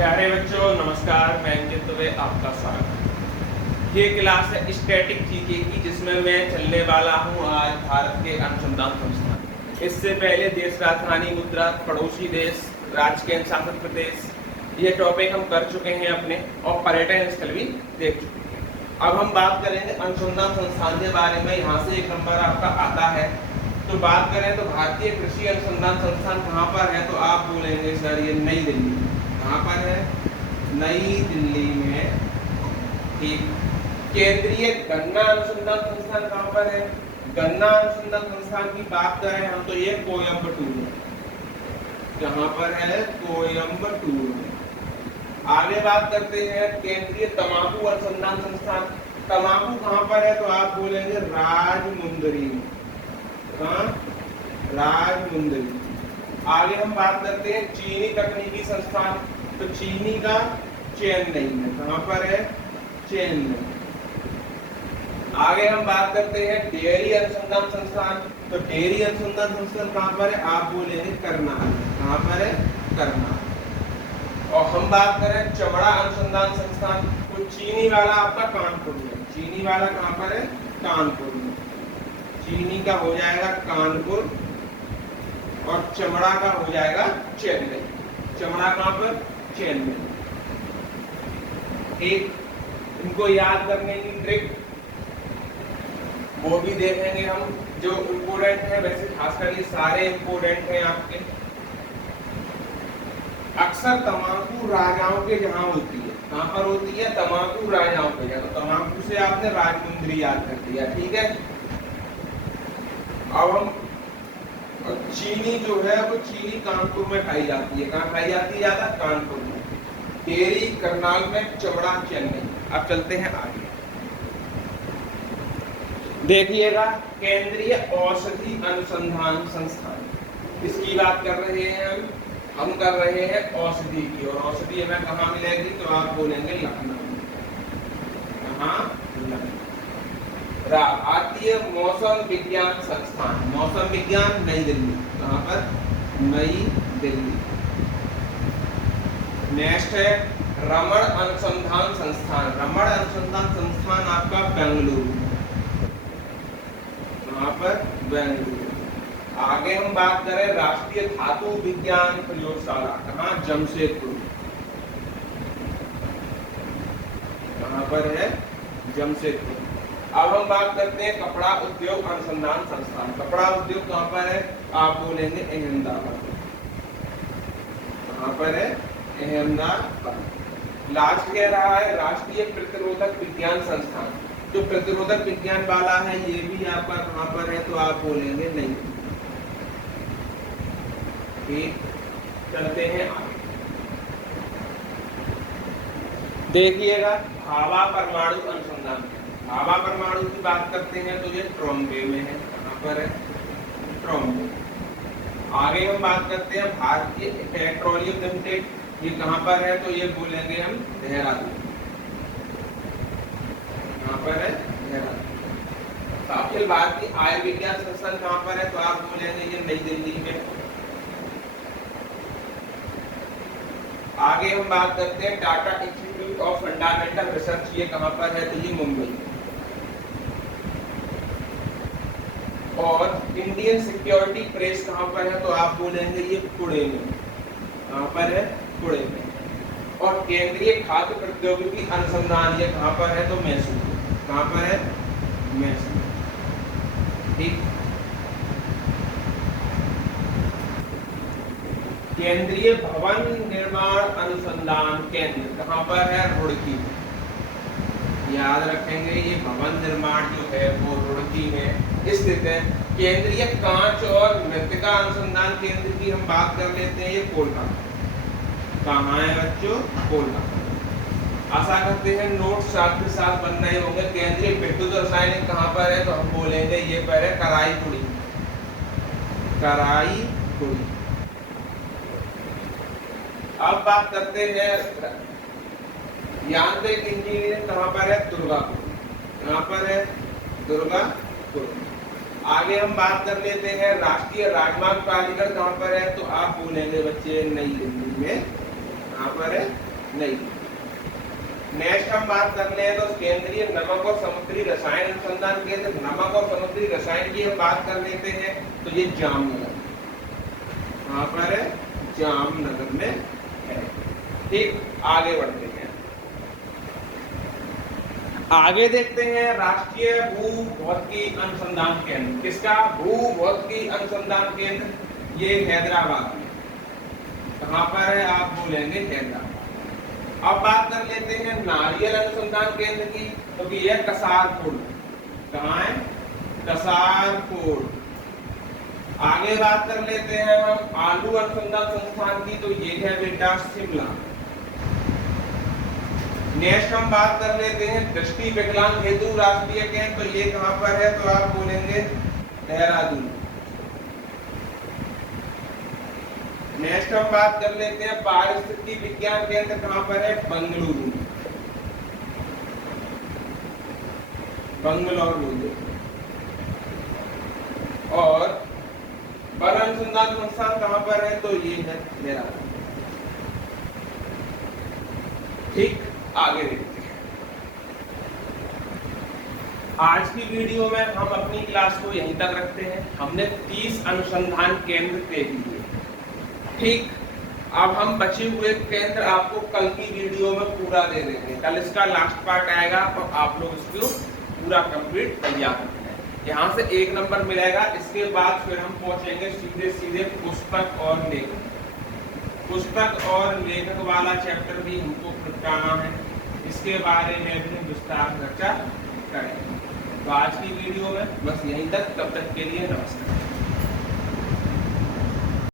प्यारे बच्चों नमस्कार। मैं अंकित दुबे आपका स्वागत है। ये क्लास है स्टैटिक जीके की, जिसमें मैं चलने वाला हूँ आज भारत के अनुसंधान संस्थान। इससे पहले देश राजधानी मुद्रा, पड़ोसी देश, राज्य केंद्र शासित प्रदेश, ये टॉपिक हम कर चुके हैं अपने, और पर्यटन स्थल भी देख चुके हैं। अब हम बात करेंगे अनुसंधान संस्थान के बारे में। यहाँ से एक नंबर आपका आता है। तो बात करें तो भारतीय कृषि अनुसंधान संस्थान कहाँ पर है, तो आप बोलेंगे सर ये नई दिल्ली। कहाँ पर है? नई दिल्ली में। ठीक। केंद्रीय गन्ना अनुसंधान संस्थान कहाँ पर है? गन्ना अनुसंधान संस्थान की बात करें हम तो ये कोयम्बटूर में। कहाँ पर है? कोयम्बटूर में। आगे बात करते हैं केंद्रीय तंबाकू अनुसंधान संस्थान। तंबाकू कहाँ पर है, तो आप बोलेंगे राजमुंदरी में। कहाँ? राजमुंदरी। आगे हम बात करते हैं चीनी तकनीकी संस्थान। तो चीनी का चेन्नई में। कहाँ पर है? चेन्नई। आगे हम बात करते हैं डेयरी अनुसंधान संस्थान। तो डेयरी अनुसंधान संस्थान कहाँ पर है, आप बोलेंगे करनाल। कहाँ पर है? करनाल। और हम बात करें चमड़ा अनुसंधान संस्थान, तो चीनी वाला आपका कानपुर में। चीनी वाला कहाँ पर है? कानपुर में। चीनी का हो जाएगा कानपुर और चमड़ा का हो जाएगा चेन्नई। चमड़ा कहाँ पर? चेन्नई। एक इनको याद करने की ट्रिक वो भी देखेंगे हम, जो इम्पोर्टेंट है। वैसे खासकर ये सारे इम्पोर्टेंट हैं आपके। अक्सर तंबाकू राजाओं के जहां होती है। कहां पर होती है? तंबाकू राजाओं के जगह। तो तंबाकू से आपने राजमुंदरी याद कर दिया। ठीक है। अब हम चीनी जो है वो चीनी कानपुर में खाई जाती है। कहाँ खाई जाती है ज्यादा? कानपुर में। डेयरी करनाल में, चमड़ा चेन्नई। अब चलते हैं आगे। देखिएगा केंद्रीय औषधि अनुसंधान संस्थान, इसकी बात कर रहे हैं हम कर रहे हैं औषधि की। और औषधि हमें कहाँ मिलेगी, तो आप बोलेंगे लखनऊ। कहाँ? लखनऊ। भारतीय मौसम विज्ञान संस्थान। मौसम विज्ञान नई दिल्ली। कहाँ पर? नई दिल्ली। नेक्स्ट है रमण अनुसंधान संस्थान। रमण अनुसंधान संस्थान आपका बेंगलुरु। कहाँ पर? बेंगलुरु। आगे हम बात करें राष्ट्रीय धातु विज्ञान प्रयोगशाला। कहाँ? जमशेदपुर। कहाँ पर है? जमशेदपुर। अब हम बात करते हैं कपड़ा उद्योग अनुसंधान संस्थान। कपड़ा उद्योग कहाँ पर है, आप बोलेंगे अहमदाबाद। कहाँ पर है? अहमदाबाद। लास्ट कह रहा है राष्ट्रीय प्रतिरोधक विज्ञान संस्थान। जो प्रतिरोधक विज्ञान वाला है ये भी आपका कहाँ पर है, तो आप बोलेंगे नहीं। ठीक। चलते हैं आगे। देखिएगा भाभा परमाणु अनुसंधान। भाभा परमाणु की बात करते हैं तो ये ट्रॉम्बे में है। कहाँ पर है? ट्रॉम्बे। आगे हम बात करते हैं भारतीय पेट्रोलियम लिमिटेड। ये कहाँ पर है, तो ये बोलेंगे हम देहरादून। कहाँ पर है? देहरादून। अखिल भारतीय आयुर्विज्ञान संस्थान कहाँ पर है, तो आप बोलेंगे ये नई दिल्ली में। आगे हम बात करते हैं Tata institute of fundamental research. ये कहाँ पर है, तो ये मुंबई। और इंडियन सिक्योरिटी प्रेस कहाँ पर है, तो आप बोलेंगे ये पुणे में। कहाँ पर है? पुणे में। और केंद्रीय खाद्य प्रौद्योगिकी अनुसंधान ये कहाँ पर है, तो मैसूर। कहाँ पर है? मैसूर। ठीक। केंद्रीय भवन निर्माण अनुसंधान केंद्र कहाँ पर है? रुड़की। याद रखेंगे ये भवन निर्माण जो है वो रुड़की में स्थित है। केंद्रीय कांच और मृत्तिका अनुसंधान केंद्र की हम बात कर लेते हैं, ये कोलकाता। कहाँ है बच्चों? कोलकाता। आशा करते हैं नोट साथ के साथ बन रहे होंगे। केंद्रीय विद्युत रासायनिक कहाँ पर है, तो हम बोलेंगे ये पर है कराईपुरी। कराईपुरी। अब बात करते हैं यांत्रिक इंजीनियरिंग कहाँ पर है, दुर्गापुर। कहाँ पर है, दुर्गापुर। आगे हम बात कर लेते हैं राष्ट्रीय राजमार्ग प्राधिकरण कहाँ पर है, तो आप बोलेंगे बच्चे नई दिल्ली में। कहाँ पर है, नहीं। नेक्स्ट हम बात कर ले तो केंद्रीय नमक और समुद्री रसायन अनुसंधान केंद्र, नमक और समुद्री रसायन की बात कर लेते हैं तो ये जामनगर, कहाँ पर है? जामनगर में है। ठीक, आगे बढ़ते हैं। आगे देखते हैं राष्ट्रीय भूभौतिकी अनुसंधान केंद्र। किसका? भूभौतिकी अनुसंधान केंद्र, ये हैदराबाद में। कहाँ पर है? आप बोलेंगे हैदराबाद। अब बात कर लेते हैं नारियल अनुसंधान केंद्र की, तो कि यह कसारपुर। कहाँ है? कसारपुर। आगे बात कर लेते हैं हम आलू अनुसंधान संस्थान की, तो ये है बेटा शिमला। नेक्स्ट हम बात कर लेते हैं दृष्टि विकलांग हेतु राष्ट्रीय केंद्र, तो ये कहाँ पर है? तो आप बोलेंगे देहरादून। नेक्स्ट हम बात कर लेते हैं पारिस्थितिकी विज्ञान केंद्र, कहाँ पर है? बंगलुरु, बंगलुरु। और वन अनुसंधान संस्थान कहाँ पर है? तो ये है देहरादून। ठीक, आगे देखते हैं। आज की वीडियो में हम अपनी क्लास को यहीं तक रखते हैं। हमने 30 अनुसंधान केंद्र देख लिए। ठीक, अब हम बचे हुए केंद्र आपको कल की वीडियो में पूरा दे देंगे। कल इसका लास्ट पार्ट आएगा, तो आप लोग इसको पूरा कंप्लीट तैयार रखते हैं। यहाँ से 1 नंबर मिलेगा। इसके बाद फिर हम पहुंचेंगे सीधे सीधे पुस्तक और लेखक। पुस्तक और लेखक वाला चैप्टर भी हमको निपटाना है, इसके बारे में भी विस्तार चर्चा करेंगे। तो आज की वीडियो में बस यहीं तक। तब तक के लिए नमस्कार।